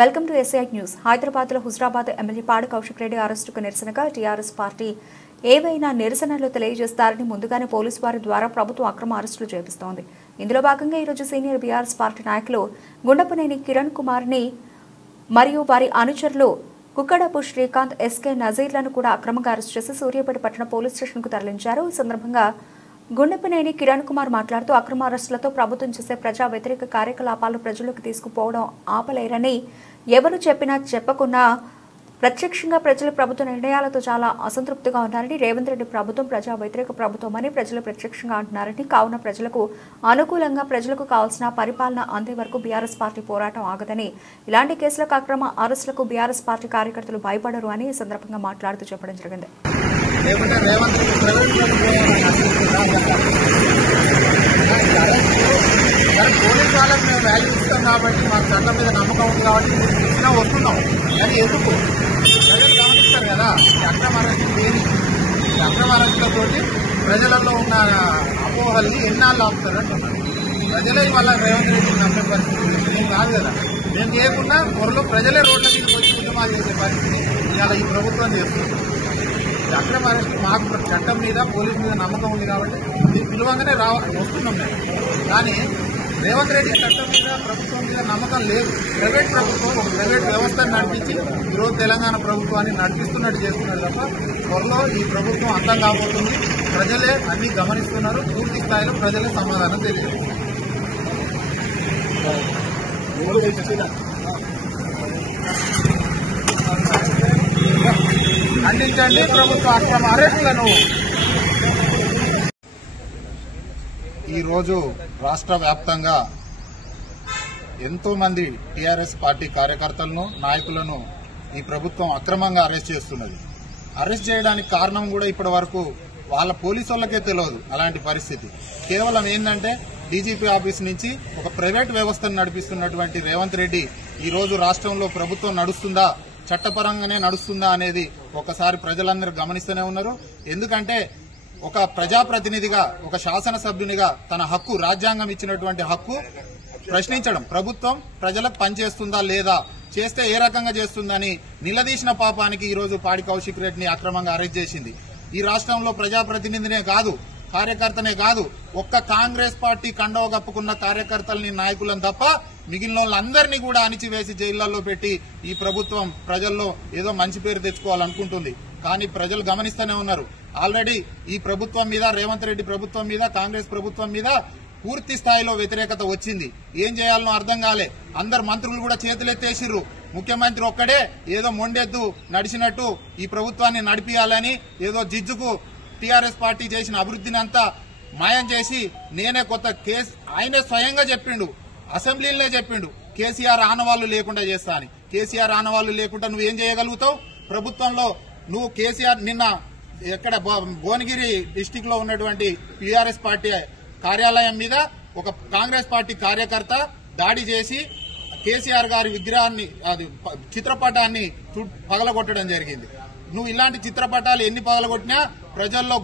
Welcome to SI news. హైదరాబాద్లో Huzurabad MLA పాడి కౌశిక్ రెడ్డి అరెస్టుకు నిరసనగా టీఆర్ఎస్ పార్టీ ఏవైనా నిరసనలు తెలియజేస్తారని ముందుగానే పోలీసు వారి ద్వారా ప్రభుత్వం అక్రమ అరెస్టులు చేపిస్తోంది. ఇందులో భాగంగా ఈరోజు సీనియర్ బీఆర్ఎస్ పార్టీ నాయకులు గుండపనేని కిరణ్ కుమార్ని మరియు వారి అనుచరులు కుక్కడపు శ్రీకాంత్, ఎస్కే నజీర్లను కూడా అక్రమంగా అరెస్టు చేసి సూర్యాపేట పట్టణ పోలీస్ స్టేషన్కు తరలించారు. ఈ సందర్భంగా గుండపనేని కిరణ్ కుమార్ మాట్లాడుతూ అక్రమ అరెస్టులతో ప్రభుత్వం చేసే ప్రజా వ్యతిరేక కార్యకలాపాలు ప్రజలకు తీసుకుపోవడం ఆపలేరని, ఎవరు చెప్పినా చెప్పకున్నా ప్రత్యక్షంగా ప్రజలు ప్రభుత్వ నిర్ణయాలతో చాలా అసంతృప్తిగా ఉన్నారని, రేవంత్ రెడ్డి ప్రభుత్వం ప్రజా వ్యతిరేక ప్రభుత్వం అని ప్రజలు ప్రత్యక్షంగా అంటున్నారని, కావున ప్రజలకు అనుకూలంగా ప్రజలకు కావాల్సిన పరిపాలన అందే వరకు బీఆర్ఎస్ పార్టీ పోరాటం ఆగదని, ఇలాంటి కేసులకు అక్రమ అరెస్టులకు బీఆర్ఎస్ పార్టీ కార్యకర్తలు భయపడరు అని ఈ సందర్భంగా మాట్లాడుతూ చెప్పడం జరిగింది. పోలీస్ వాళ్ళకి మేము వాల్యూ ఇస్తాం కాబట్టి మాకు చట్టం మీద నమ్మకం ఉంది కాబట్టి ఇచ్చినా వస్తున్నాం. కానీ ఎందుకు ప్రజలు గమనిస్తారు కదా, ఈ అక్రమ అరెస్టులు దేని, ఈ అక్రమ అరెస్టులతోటి ప్రజలలో ఉన్న అపోహల్ని ఎన్నాళ్ళు ఆపుతారు అంటున్నారు. ప్రజలే వాళ్ళ రేవంత్ రెడ్డిని నమ్మే పరిస్థితి మేము కాదు కదా. మేము చేయకుండా త్వరలో ప్రజలే రోడ్ల మీదకి వచ్చి ఉద్యమాలు చేసే పరిస్థితి ఇవాళ ఈ ప్రభుత్వం చేస్తుంది. అక్రమ అరెస్టు మాకు చట్టం మీద పోలీసు మీద నమ్మకం ఉంది కాబట్టి మీరు పిలువంగానే వస్తున్నాం మేము. కానీ రేవంత్ రెడ్డి చట్టం మీద ప్రభుత్వం మీద నమ్మకం లేదు. ప్రైవేట్ ప్రభుత్వం ఒక ప్రైవేట్ వ్యవస్థను నడిపించి ఈరోజు తెలంగాణ ప్రభుత్వాన్ని నడిపిస్తున్నట్టు చేస్తున్నారు తప్ప త్వరలో ఈ ప్రభుత్వం అంతం కాబోతుంది. ప్రజలే అన్ని గమనిస్తున్నారు. పూర్తి స్థాయిలో ప్రజలే సమాధానం తెలియదు. ఖండించండి ప్రభుత్వ అక్రమ అరెస్టులను. ఈరోజు రాష్ట్ర వ్యాప్తంగా ఎంతో మంది టీఆర్ఎస్ పార్టీ కార్యకర్తలను, నాయకులను ఈ ప్రభుత్వం అక్రమంగా అరెస్ట్ చేస్తున్నది. అరెస్ట్ చేయడానికి కారణం కూడా ఇప్పటి వరకు వాళ్ళ పోలీసు వాళ్ళకే తెలియదు. అలాంటి పరిస్థితి కేవలం ఏంటంటే డీజీపీ ఆఫీస్ నుంచి ఒక ప్రైవేట్ వ్యవస్థను నడిపిస్తున్నటువంటి రేవంత్ రెడ్డి ఈరోజు రాష్ట్రంలో ప్రభుత్వం నడుస్తుందా, చట్టపరంగానే నడుస్తుందా అనేది ఒకసారి ప్రజలందరూ గమనిస్తూనే ఉన్నారు. ఎందుకంటే ఒక ప్రజాప్రతినిధిగా, ఒక శాసనసభ్యునిగా తన హక్కు, రాజ్యాంగం ఇచ్చినటువంటి హక్కు ప్రశ్నించడం, ప్రభుత్వం ప్రజలకు పనిచేస్తుందా లేదా, చేస్తే ఏ రకంగా చేస్తుందని నిలదీసిన పాపానికి ఈరోజు పాడి కౌశిక్ రెడ్డిని అక్రమంగా అరెస్ట్ చేసింది. ఈ రాష్ట్రంలో ప్రజాప్రతినిధినే కాదు, కార్యకర్తనే కాదు, ఒక్క కాంగ్రెస్ పార్టీ కండవ కప్పుకున్న కార్యకర్తల్ని, నాయకులను తప్ప మిగిలిన వాళ్ళందరినీ కూడా అణిచివేసి జైళ్లలో పెట్టి ఈ ప్రభుత్వం ప్రజల్లో ఏదో మంచి పేరు తెచ్చుకోవాలనుకుంటుంది. కానీ ప్రజలు గమనిస్తూనే ఉన్నారు. ఆల్రెడీ ఈ ప్రభుత్వం మీద, రేవంత్ రెడ్డి ప్రభుత్వం మీద, కాంగ్రెస్ ప్రభుత్వం మీద పూర్తి స్థాయిలో వ్యతిరేకత వచ్చింది. ఏం చేయాలనో అర్థం కాలే. అందరు మంత్రులు కూడా చేతులెత్తేసిర్రు. ముఖ్యమంత్రి ఒక్కడే ఏదో మొండెద్దు నడిచినట్టు ఈ ప్రభుత్వాన్ని నడిపియాలని ఏదో జిజ్జుకు టీఆర్ఎస్ పార్టీ చేసిన అభివృద్ధిని అంతా మాయం చేసి నేనే కొత్త కేసు, ఆయనే స్వయంగా చెప్పిండు, అసెంబ్లీలోనే చెప్పిండు, కేసీఆర్ ఆనవాళ్లు లేకుండా చేస్తా అని. కేసీఆర్ ఆనవాళ్లు లేకుండా నువ్వేం చేయగలుగుతావు ప్రభుత్వంలో? నువ్వు కేసీఆర్ నిన్న ఎక్కడ భువనగిరి డిస్టిక్ లో ఉన్నటువంటి టీఆర్ఎస్ పార్టీ కార్యాలయం మీద ఒక కాంగ్రెస్ పార్టీ కార్యకర్త దాడి చేసి కేసీఆర్ గారి విగ్రహాన్ని, అది చిత్రపటాన్ని పగలగొట్టడం జరిగింది. నువ్వు ఇలాంటి చిత్రపటాలు ఎన్ని పగలగొట్టినా ప్రజల్లో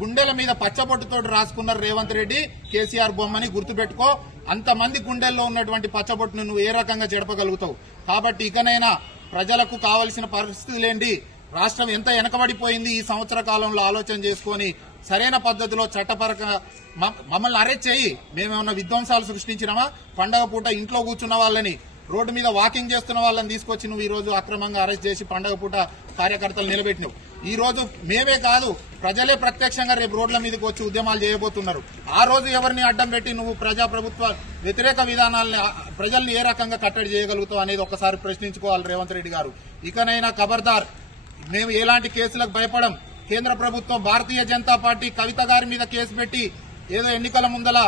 గుండెల మీద పచ్చబొట్టుతో రాసుకున్నారు రేవంత్ రెడ్డి కేసీఆర్ బొమ్మని. గుర్తుపెట్టుకో, అంతమంది గుండెల్లో ఉన్నటువంటి పచ్చబొట్టును నువ్వు ఏ రకంగా జడపగలుగుతావు? కాబట్టి ఇకనైనా ప్రజలకు కావలసిన పరిస్థితులేంటి, రాష్ట్రం ఎంత వెనకబడిపోయింది ఈ సంవత్సర కాలంలో ఆలోచన చేసుకుని సరైన పద్ధతిలో చట్టపరంగా మమ్మల్ని అరెస్ట్ చేయి. మేమేమన్నా విధ్వంసాలు సృష్టించినామా? పండగ పూట ఇంట్లో కూర్చున్న వాళ్ళని, రోడ్డు మీద వాకింగ్ చేస్తున్న వాళ్ళని తీసుకొచ్చి నువ్వు ఈ రోజు అక్రమంగా అరెస్ట్ చేసి పండగ పూట కార్యకర్తలు నిలబెట్టినావు. ఈ రోజు మేమే కాదు, ప్రజలే ప్రత్యక్షంగా రేపు రోడ్ల మీదకి వచ్చి ఉద్యమాలు చేయబోతున్నారు. ఆ రోజు ఎవరిని అడ్డం పెట్టి నువ్వు ప్రజాప్రభుత్వ వ్యతిరేక విధానాలను ప్రజల్ని ఏ రకంగా కట్టడి చేయగలుగుతావు అనేది ఒకసారి ప్రశ్నించుకోవాలి రేవంత్ రెడ్డి గారు. ఇకనైనా ఖబర్దార్, మేము ఎలాంటి కేసులకు భయపడం. కేంద్ర ప్రభుత్వం భారతీయ జనతా పార్టీ కవిత గారి మీద కేసు పెట్టి ఏదో ఎన్నికల ముందల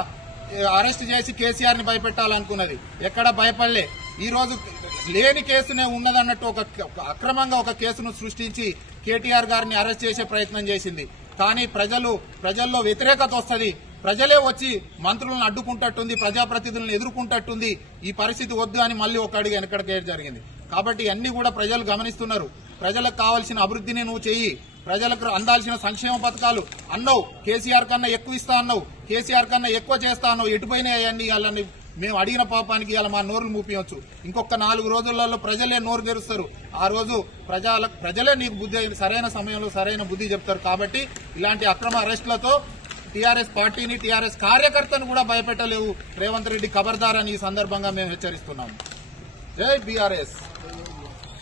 అరెస్ట్ చేసి కేసీఆర్ ని భయపెట్టాలనుకున్నది. ఎక్కడ భయపడలే. ఈ రోజు లేని కేసునే ఉన్నదన్నట్టు ఒక అక్రమంగా ఒక కేసును సృష్టించి కేటీఆర్ గారిని అరెస్ట్ చేసే ప్రయత్నం చేసింది. కానీ ప్రజల్లో వ్యతిరేకత వస్తుంది. ప్రజలే వచ్చి మంత్రులను అడ్డుకుంటట్టుంది, ప్రజాప్రతినిధులను ఎదుర్కొంటట్టుంది. ఈ పరిస్థితి వద్దు అని మళ్లీ ఒక అడుగు వెనకడికే జరిగింది. కాబట్టి అన్ని కూడా ప్రజలు గమనిస్తున్నారు. ప్రజలకు కావాల్సిన అభివృద్ధిని నువ్వు చెయ్యి, ప్రజలకు అందాల్సిన సంక్షేమ పథకాలు అన్నావు, కేసీఆర్ కన్నా ఎక్కువ ఇస్తా అన్నావు, కేసీఆర్ కన్నా ఎక్కువ చేస్తా అన్నావు, ఎటుపోయినా అవన్నీ వాళ్ళని మేము అడిగిన పాపానికి ఇలా మా నోరులు మూపించవచ్చు. ఇంకొక 4 రోజులలో ప్రజలే నోరు తెరుస్తారు. ఆ రోజు ప్రజలే నీకు బుద్ధి సరైన సమయంలో సరైన బుద్ధి చెప్తారు. కాబట్టి ఇలాంటి అక్రమ అరెస్టులతో టీఆర్ఎస్ పార్టీని టీఆర్ఎస్ కార్యకర్తను కూడా భయపెట్టలేవు. రేవంత్ రెడ్డి ఖబర్దార్ అని ఈ సందర్భంగా మేము హెచ్చరిస్తున్నాము. జై బీఆర్ఎస్.